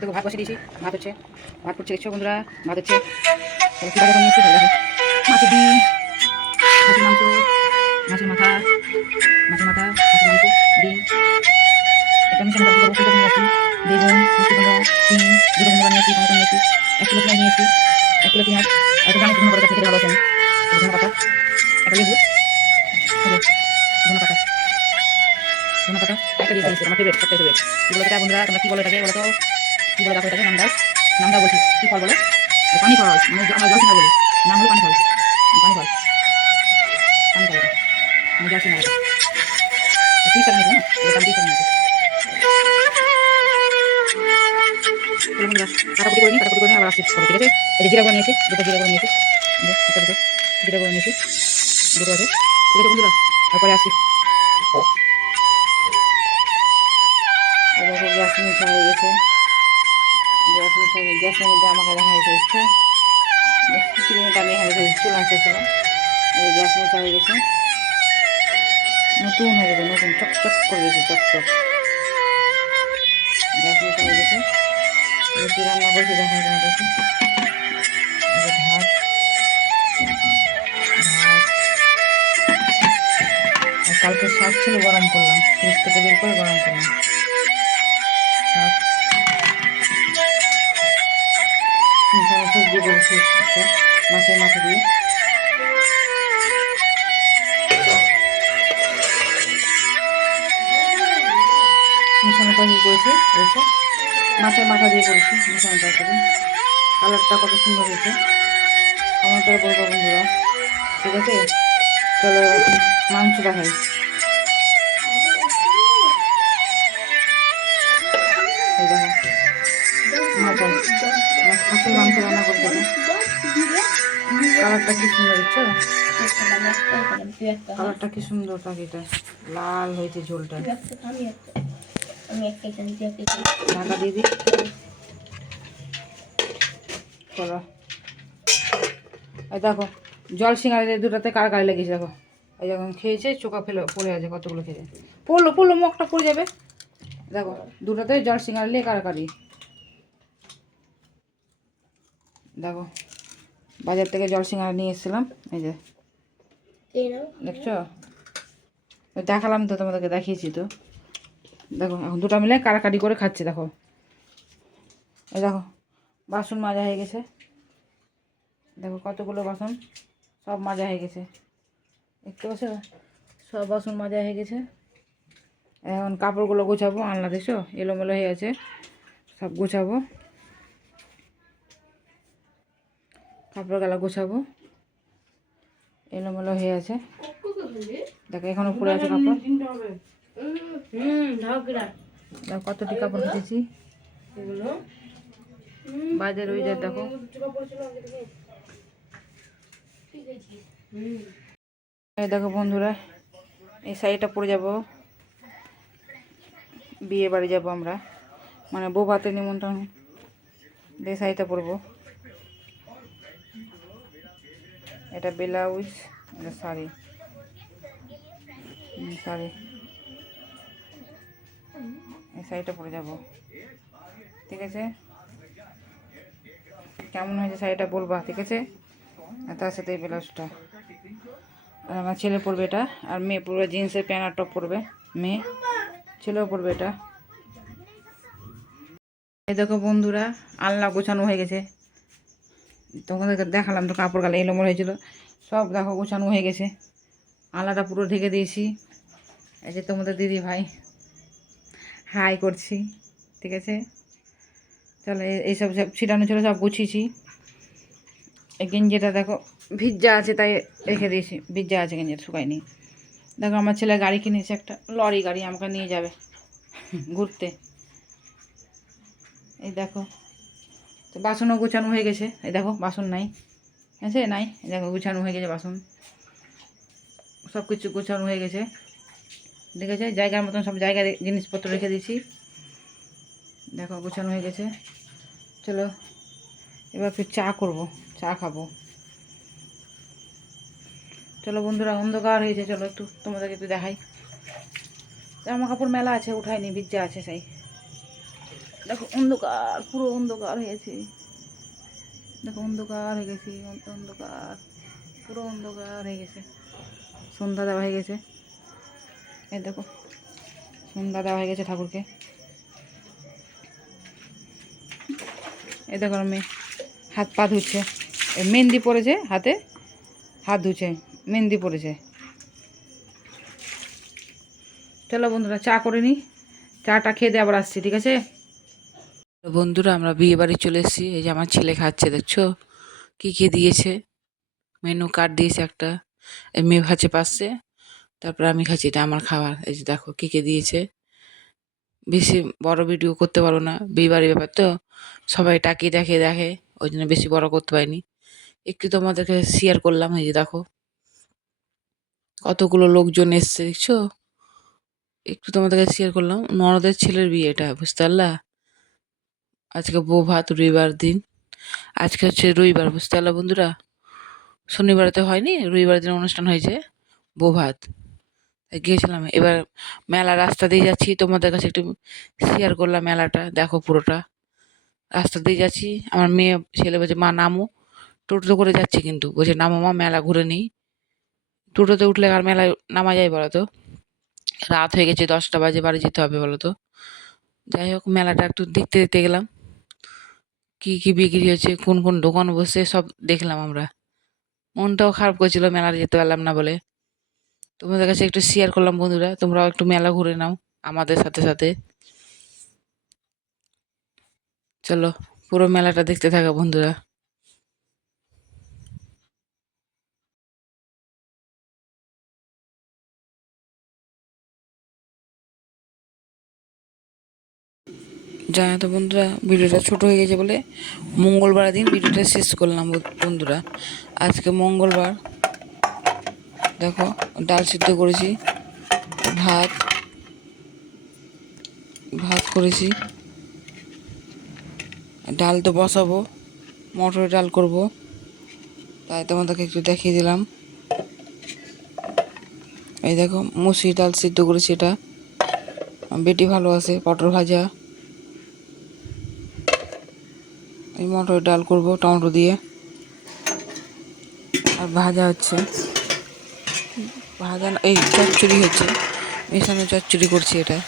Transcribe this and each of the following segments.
দেখো ভাত বসে দিয়েছি, ভাত হচ্ছে, ভাত করছে দেখছো বন্ধুরা, ভাত হচ্ছে। কী বাজার নিয়ে এসেছি দেখো, মাছের ডিম, খাসির মাংস, মাছের মাথা, খাসির মাংস, ডিম। একটা মিশন কী করবো, ফুলকপি নিয়ে আসছি, বেগুন, মিষ্টি কুমড়া, সিম, দুটো কুমড়া নিয়েছি, টমেটো নিয়েছি, 1 কিলো পেঁয়াজ নিয়েছি, 1 কিলো পেঁয়াজ, আর একটা জানো ধনে পাতা খেতে ভালো আছে আমি, ধনে পাতা, একটা লেবু, ধনে পাতা, একটা দিয়ে দিয়েছি, আমার ফেভারিট, সবটাই ফেভারিট। কী বলো এটা বন্ধুরা, তোমরা কী বলো এটাকে বলো তো, কী বলে দেখো এটাকে, নামটা বলছি, কী ফল বলো? পানি ফল, মানে আমরা জলসিনা বলি, নাম হলো পানি ফল, পানি ফল, পানি ফল, আমি জলসিনা বলি। 30 টাকা নিয়েছে না, এর দাম 30 টাকা নিয়েছে। চলো বন্ধুরা, কাটাকুটি করে নিই, আবার আসছি পরে, ঠিক আছে? এই যে জিরা গুঁড়ো নিয়েছি, দুটো জিরা গুঁড়ো নিয়েছি, একটা দুটো জিরা গুঁড়ো নিয়েছি, দুটো আছে, ঠিক আছে বন্ধুরা, তারপরে আসছি। দেখো গ্যাস মুছা হয়ে গেছে, গ্যাসের মধ্যে আমাকে দেখা এসেছে, চিরুনিটা আমি এখানে চুল আসতেছিলাম, এই গ্যাস মোছা হয়ে গেছে, নতুন হয়ে গেছে, নতুন চকচক করে গেছে, চকচক, গ্যাস মোছা হয়ে গেছে। এবার কী রান্না করছি দেখা তোমাদেরকে, ভাত, আর কালকে শাক ছিল, গরম করলাম, ফ্রিজ থেকে বের করে গরম করলাম শাক, সবজি করেছি একটা মাছের মাথা দিয়ে, মিশানো তরকারি করেছি, এসে মাছের মাথা দিয়ে করেছি মিশানো তরকারি। কালারটা কত সুন্দর হয়েছে, আমার করে বলবো বন্ধুরা, ঠিক আছে? চলো মাংস দেখাই, এই দেখো মাটন, খাসির মাংস রান্না করতে, কালারটা কি সুন্দর হচ্ছে, কালারটা কি সুন্দর, তরকারিটা লাল হয়েছে, ঝোলটা ঢাকা দিয়ে দিই। চলো এই দেখো জল সিঙ্গারে দুটাতে কারকারি লেগেছে, দেখো এই যখন খেয়েছে চোখা পড়ে আছে, কতগুলো খেয়েছে, পড়লো মুখটা পড়ে যাবে, দেখো দুটাতে জল সিঙ্গারে নিয়ে কারকারি, দেখো বাজার থেকে জল সিঙ্গারা নিয়ে এসেছিলাম, এই যে দেখছো, দেখালাম তো তোমাদেরকে, দেখিয়েছি তো, দেখো এখন দুটো মিলে কারাকারি করে খাচ্ছে, দেখো এই দেখো বাসন মাজা হয়ে গেছে, দেখো কতগুলো বাসন সব মাজা হয়ে গেছে, দেখতে পাচ্ছ, সব বাসন মাজা হয়ে গেছে। এখন কাপড়গুলো গোছাবো, আলনা দেখছো এলোমেলো হয়ে আছে, সব গোছাবো, কাপড়গুলো গোছাবো, এলোমেলো হয়ে আছে, দেখো এখনো পড়ে আছে কাপড়, দেখো কতটি কাপড় কেটেছি, এগুলো বাজার ওই যায়, দেখো এই দেখো বন্ধুরা, এই শাড়িটা পরে যাব, বিয়ে বাড়ি যাব আমরা, মানে বউ ভাতের নিমন্ত্রণ, এই শাড়িটা পরবো, এটা ব্লাউজ, এটা শাড়ি, এই শাড়িটা পরে যাব, ঠিক আছে? কেমন হয়েছে শাড়িটা বলবা, ঠিক আছে? আর তার সাথে এই ব্লাউজটা, আর আমার ছেলে পরবে এটা, আর মেয়ে পরবে জিন্সের প্যান্ট আর টপ পরবে, মেয়ে, ছেলেও পরবে এটা। এই দেখো বন্ধুরা, আলনা গোছানো হয়ে গেছে, তোমাদেরকে দেখালাম তো, কাপড় গালে এলোমেলো হয়েছিল, সব দেখো গোছানো হয়ে গেছে, আলনাটা পুরো ঢেকে দিয়েছি, এই যে তোমাদের দিদি ভাই হাই করছি, ঠিক আছে? চলো এইসব সব ছিটানো ছিল, সব গুছিয়েছি, এই গেঞ্জিটা দেখো ভিজা আছে, তাই রেখে দিয়েছি, ভিজা আছে গেঞ্জিটা, শুকায়নি। দেখো আমার ছেলে গাড়ি কিনেছে, একটা লরি গাড়ি, আমাকে নিয়ে যাবে ঘুরতে, এই দেখো, তো বাসনও গোছানো হয়ে গেছে, এই দেখো বাসন নাই, আছে নাই, এই দেখো গোছানো হয়ে গেছে বাসন, সব কিছু গোছানো হয়ে গেছে, ঠিক আছে? জায়গার মতন সব জায়গায় জিনিসপত্র রেখে দিয়েছি, দেখো গোছানো হয়ে গেছে। চলো এবার একটু চা করবো, চা খাবো, চলো বন্ধুরা, অন্ধকার হয়েছে, চলো একটু তোমাদেরকে একটু দেখাই, জামা কাপড় মেলা আছে, উঠায়নি, ভিজা আছে, সেই দেখো অন্ধকার, পুরো অন্ধকার হয়েছে, দেখো অন্ধকার হয়ে গেছে, অন্ধকার, পুরো অন্ধকার হয়ে গেছে, সন্ধ্যা দেওয়া হয়ে গেছে। এই দেখো সন্ধ্যা দেওয়া হয়ে গেছে ঠাকুরকে। এই দেখো মেয়ে হাত পা ধুচ্ছে, মেহেন্দি পড়েছে হাতে, হাত ধুচ্ছে, মেহেন্দি পড়েছে। চলো বন্ধুরা চা করে নিই, চাটা খেয়ে দিয়ে আবার আসছি, ঠিক আছে? বন্ধুরা আমরা বিয়ে বাড়ি চলে এসেছি। এই যে আমার ছেলে খাচ্ছে, দেখছো কি কি দিয়েছে, মেনু কার্ড দিয়েছে একটা, এই মেয়ে খাচ্ছে পাশে, তারপরে আমি খাচ্ছি, এটা আমার খাবার। এই যে দেখো কি কি দিয়েছে। বেশি বড় ভিডিও করতে পারবো না, বিয়ে বাড়ির ব্যাপার তো, সবাই টাকিয়ে দেখে দেখে, ওই জন্য বেশি বড় করতে পারিনি, একটু তোমাদেরকে শেয়ার করলাম। এই যে দেখো কতগুলো লোকজন এসছে, দেখছো, একটু তোমাদেরকে শেয়ার করলাম। ননদের ছেলের বিয়ে এটা, বুঝতে পারলা? আজকে বউ ভাত, রবিবার দিন, আজকে হচ্ছে রবিবার, বুঝতে পারলা বন্ধুরা? শনিবারেতে হয়নি, রবিবার দিন অনুষ্ঠান হয়েছে বউ ভাত, তাই গিয়েছিলাম। এবার মেলা রাস্তা দিয়ে যাচ্ছি, তোমাদের কাছে একটু শেয়ার করলাম মেলাটা, দেখো পুরোটা রাস্তা দিয়ে যাচ্ছি। আমার মেয়ে ছেলে বলছে মা নামো, টোটোতে করে যাচ্ছি, কিন্তু বলছে নামো মা মেলা ঘুরে নিই। টোটোতে উঠলে আর মেলায় নামা যায় বলো তো? রাত হয়ে গেছে, 10টা বাজে, বাড়ি যেতে হবে বলো তো? যাই হোক মেলাটা একটু দেখতে দেখতে গেলাম, কি কি বিক্রি হচ্ছে, কোন কোন দোকান বসে, সব দেখলাম আমরা। মনটাও খারাপ করছিল মেলায় যেতে পারলাম না বলে। তোমাদের কাছে একটু শেয়ার করলাম বন্ধুরা, তোমরাও একটু মেলা ঘুরে নাও আমাদের সাথে সাথে। চলো পুরো মেলাটা দেখতে থাকো বন্ধুরা। জানো তো বন্ধুরা, ভিডিওটা ছোট হয়ে গেছে বলে মঙ্গলবার দিন ভিডিওটা শেষ করলাম বন্ধুরা। আজকে মঙ্গলবার, দেখো ডাল সিদ্ধ করেছি, ভাত ভাত করেছি, ডাল তো বসাবো, মটরের ডাল করব, তাই তোমাদেরকে একটু দেখিয়ে দিলাম। এই দেখো মুসুরি ডাল সিদ্ধ করেছি, এটা বেটি ভালো আছে, পটল ভাজা, এই মটরের ডাল করব টমেটো দিয়ে, আর ভাজা হচ্ছে, ভাজা এই চচ্চড়ি হচ্ছে, মেশানো চচ্চড়ি করছি এটা।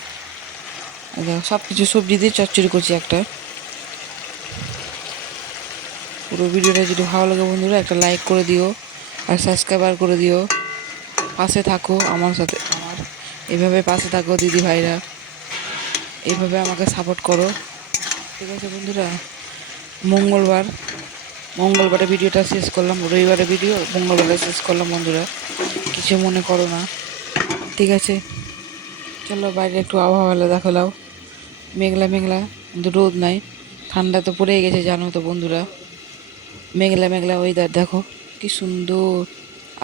দেখো সব কিছু সবজি দিয়ে চচ্চড়ি করছি একটা। পুরো ভিডিওটা যদি ভালো লাগে বন্ধুরা একটা লাইক করে দিও, আর সাবস্ক্রাইবার করে দিও, পাশে থাকো আমার সাথে, আমার এইভাবে পাশে থাকো দিদি ভাইরা, এইভাবে আমাকে সাপোর্ট করো, ঠিক আছে বন্ধুরা? মঙ্গলবারে ভিডিওটা শেষ করলাম, রবিবারে ভিডিও মঙ্গলবারে শেষ করলাম বন্ধুরা, কিছু মনে করো না, ঠিক আছে? চলো বাইরে একটু আবহাওয়া দেখালাও, মেঘলা মেঘলা, কিন্তু রোদ নাই, ঠান্ডা তো পড়ে গেছে জানো তো বন্ধুরা। মেঘলা মেঘলা ওয়েদার, দেখো কি সুন্দর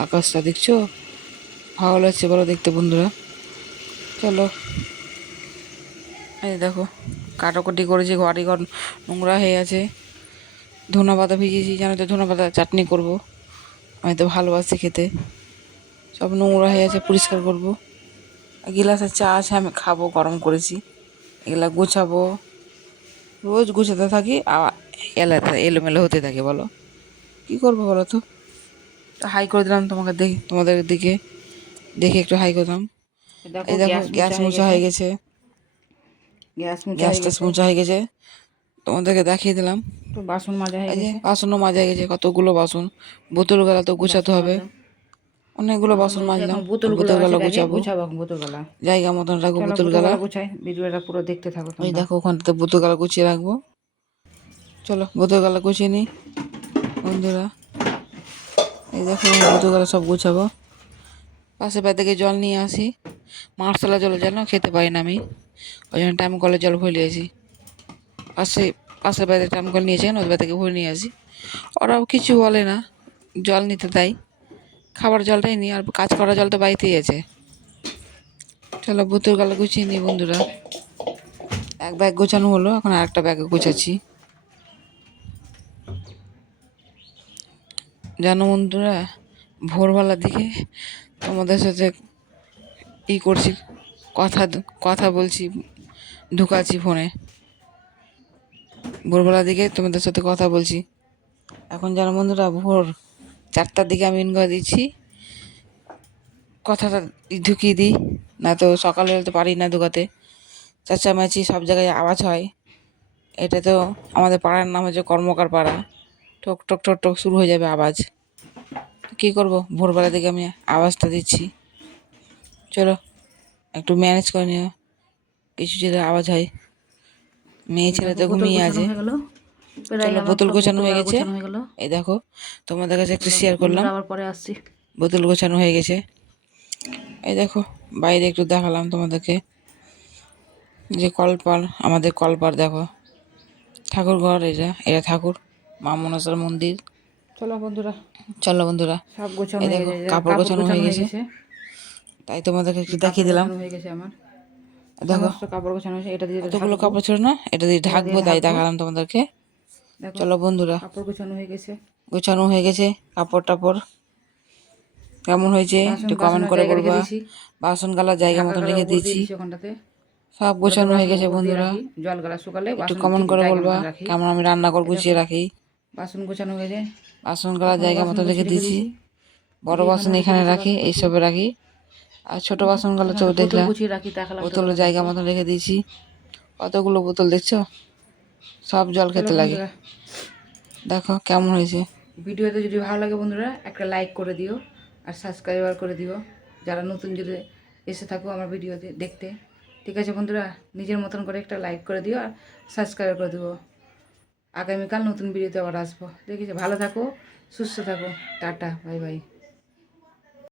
আকাশটা, দেখছো? ভালো লাগছে বলো দেখতে বন্ধুরা? চলো এই দেখো কাটাকুটি করেছি, ঘর নোংরা হয়ে আছে, ধনেপাতা ভিজিয়েছি, জানো তো ধনেপাতা চাটনি করব, আমি তো ভালোবাসি খেতে, সব নোংরা হয়ে আছে, পরিষ্কার করব। গিলাসের চা আছে, আমি খাবো, গরম করেছি, এগুলা গুছাবো, রোজ গুছাতে থাকি, আবার এলোমেলো হতে থাকে, বলো কি করবো বলো তো? হাই করে দিলাম তোমাকে, দেখি তোমাদের দিকে দেখে একটু হাই করলাম। এই দেখো গ্যাস মোছা হয়ে গেছে, গ্যাস ট্যাস মোছা হয়ে গেছে, তোমাদেরকে দেখিয়ে দিলাম। বাসন মাজা হয়ে গেছে, বাসনও মাজা হয়ে গেছে, কতগুলো বাসন, বোতল গালা তো গুছাতে হবে, অনেকগুলো বাসন মাজলাম, বোতল গালা গুছাবো, জায়গা মতন রাখবো বোতল গালা, গুছাই, ভিডিওটা পুরো দেখতে থাকো। ওই দেখো ওখানটাতে বোতল গালা গুছিয়ে রাখবো, চলো বোতল গালা গুছিয়ে নিই বন্ধুরা। এই দেখো বোতল গালা সব গুছাবো, পাশে বাড়ি থেকে জল নিয়ে আসি, মার্শালা জল যেন খেতে পারি না আমি, ওই জন্য টাইম কলে জল ভরে নিয়েছি, পাশের বাড়িতে টাইম কল নিয়েছে, ওদের বাড়ি থেকে ভরে নিয়ে আসি, ওরাও কিছু বলে না, জল নিতে তাই, খাবার জলটাই নিই, আর কাজ করা জল তো বাড়িতেই আছে। চলো বোতল গালা গুছিয়ে নিই বন্ধুরা, এক ব্যাগ গোছানো হলো, এখন আরেকটা ব্যাগে গোছাচ্ছি। জানো বন্ধুরা, ভোরবেলার দিকে তোমাদের সাথে করছি, কথা কথা বলছি, ঢুকাচ্ছি ফোনে, ভোরবেলার দিকে তোমাদের সাথে কথা বলছি। এখন জানো বন্ধুরা, ভোর 4টার দিকে আমি ইন করে দিচ্ছি। কথাটা ঢুকিয়ে দিই, না তো সকালে তো পারি না ঢুকাতে। চেঁচামেচি সব জায়গায় আওয়াজ হয়। এটা তো আমাদের পাড়ার নাম হচ্ছে কর্মকার পাড়া। ঠক ঠক ঠক ঠক শুরু হয়ে যাবে আওয়াজ। তো কী করবো, ভোরবেলা দিকে আমি আওয়াজটা দিচ্ছি। চলো একটু ম্যানেজ করে নিও, কিছু যদি আওয়াজ হয়। মেয়ে ছেলে তো ঘুমিয়ে আছে। চলো, বোতল গোছানো হয়ে গেছে। এই দেখো, তোমাদের কাছে একটু শেয়ার করলাম। আবার পরে আসছি। বোতল গোছানো হয়ে গেছে। এই দেখো, বাইরে একটু দেখালাম তোমাদেরকে যে কলপার, আমাদের কলপার দেখো, ঠাকুর ঘর, এটা ঠাকুর মা মনসার মন্দির। চলো বন্ধুরা, সব গোছানো এই হয়ে দেখো গেছে, কাপড় গোছানো হয়ে গেছে। তাই তোমাদেরকে একটু দেখিয়ে দিলাম। হয়ে গেছে আমার দেখো সমস্ত কাপড় গোছানো হয়েছে। এটা দিয়ে কতগুলো কাপড় ছিল না, এটা দিয়ে ঢাকবো, তাই দেখালাম তোমাদেরকে। দেখো চলো বন্ধুরা, কাপড় গোছানো হয়ে গেছে। কাপড় টাপড় কেমন হয়েছে একটু কমেন্ট করে বলবা। বাসন গালার জায়গা মতন রেখে দিয়েছি। ওখানটাতে সব গোছানো হয়ে গেছে বন্ধুরা। জল গালা শুকালে একটু বাসন কমেন্ট করে জায়গা বলবা মতন রাখি। কেমন আমি রান্নাঘর গুছিয়ে রাখি। বাসন গোছানো হয়ে গেছে, বাসন গালার জায়গা মতন রেখে দিয়েছি। বড় বাসন এখানে রাখি, এইসবে রাখি। আর ছোট বাসন গুলো তো দেখলাম বোতলের জায়গা মতন রেখে দিয়েছি। কতগুলো বোতল দেখছো, সব জল খেতে লাগে। দেখো কেমন হয়েছে। ভিডিওতে যদি ভালো লাগে বন্ধুরা একটা লাইক করে দিও, আর সাবস্ক্রাইবার করে দিও যারা নতুন যদি এসে থাকো আমার ভিডিওতে দেখতে। ঠিক আছে বন্ধুরা, নিজের মতন করে একটা লাইক করে দিও আর সাবস্ক্রাইব করে দিও। আগামীকাল নতুন ভিডিওতে আবার আসবো। দেখেছি, ভালো থাকো, সুস্থ থাকো, টাটা, বাই বাই।